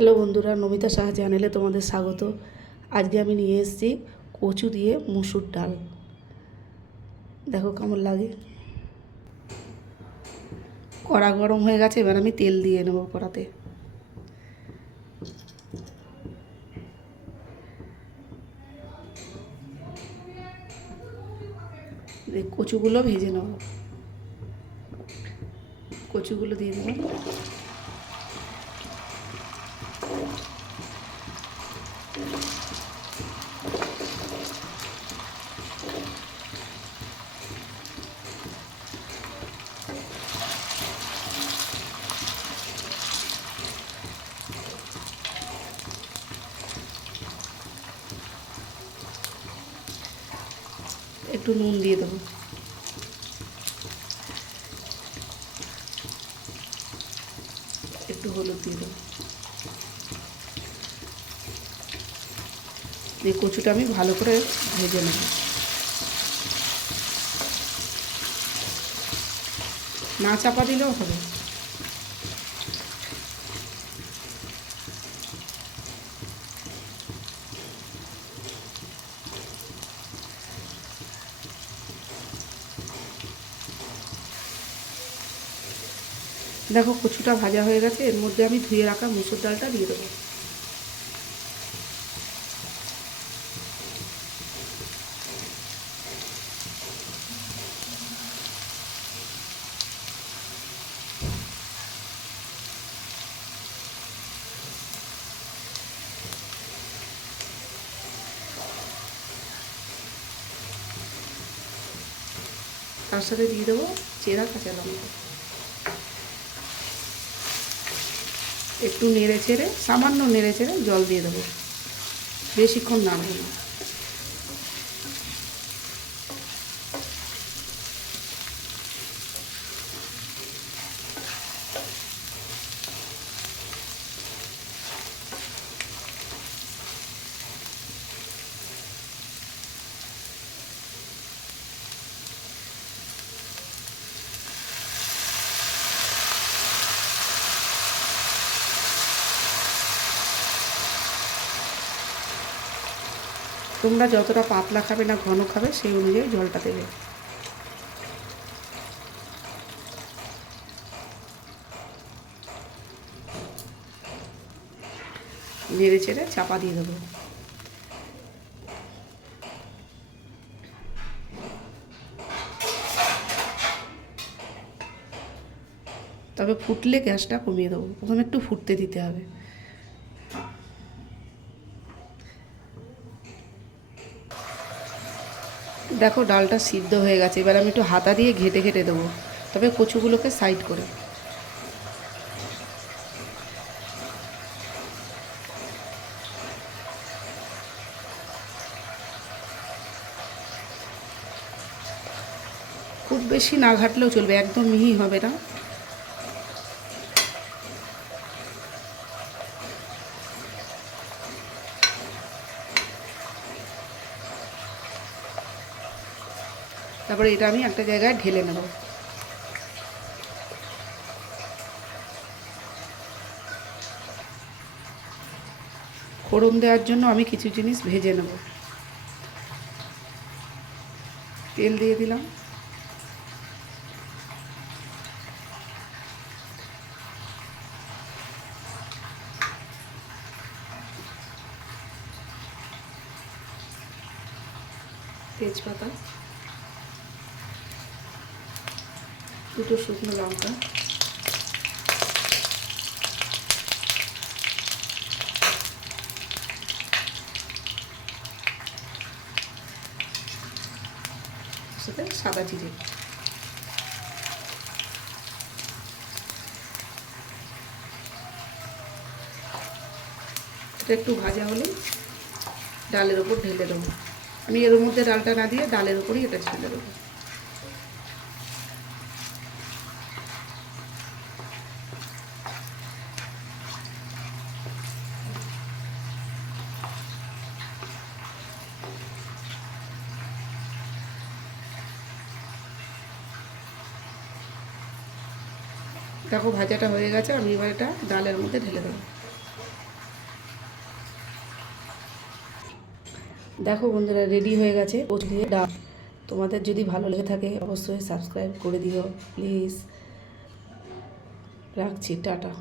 Hello বন্ধুরা, নমিতা সাহা চ্যানেলে তোমাদের স্বাগত। আজকে আমি নিয়ে এসেছি কচু দিয়ে মুসুর ডাল। দেখো কেমন লাগে। কড়া গরম হয়ে গেছে, এবার আমি তেল দিয়ে নেবো কড়াতে। কচুগুলো ভেজে নেব। কচুগুলো দিয়ে দেবো। একটু নুন দিয়ে দেবো। একটু হলুদ দিয়ে দেবো। এই কচুটা আমি ভালো করে ভেজে নেব। না চাপা দিলেও হবে। দেখো কচুটা ভাজা হয়ে গেছে, এর মধ্যে আমি ধুয়ে রাখা মুসুর ডালটা দিয়ে দেবো। তার সাথে দিয়ে দেবো চেরা কাঁচা লঙ্কা। একটু নেড়ে চেড়ে, সামান্য নেড়ে চেড়ে জল দিয়ে দেবো। বেশিক্ষণ নাড়বো না। তোমরা যতটা পাতলা খাবে না ঘন খাবে সেই অনুযায়ী জলটা দেবে। নেড়ে চেড়ে চাপা দিয়ে দেবো। তবে ফুটলে গ্যাসটা কমিয়ে দেবো, প্রথমে একটু ফুটতে দিতে হবে। দেখো ডালটা সিদ্ধ হয়ে গেছে, এবার আমি একটু হাতা দিয়ে ঘেটে ঘেটে দেবো, তবে কচুগুলোকে সাইড করে। খুব বেশি না ঘাটলেও চলবে, একদম মিহি হবে না। তারপরে এটা আমি একটা জায়গায় ঢেলে নেব। ফোড়ন দেওয়ার জন্য আমি কিছু জিনিস ভেজে নেব। তেল দিয়ে দিলাম। তেজপাতা, দুটো শুকনো লঙ্কা, সাথে সাদা জিরে। এটা একটু ভাজা হলে ডালের ওপর ঢেলে দেবো। আমি এর মধ্যে ডালটা না দিয়ে ডালের ওপরই এটা ঢেলে দেবো। দেখো ভাজাটা হয়ে গেছে, আমি এবার এটা ডালের মধ্যে ঢেলে দেবো। দেখো বন্ধুরা, রেডি হয়ে গেছে কচু দিয়ে ডাল। তোমাদের যদি ভালো লেগে থাকে অবশ্যই সাবস্ক্রাইব করে দিও প্লিজ। রাখছি, টাটা।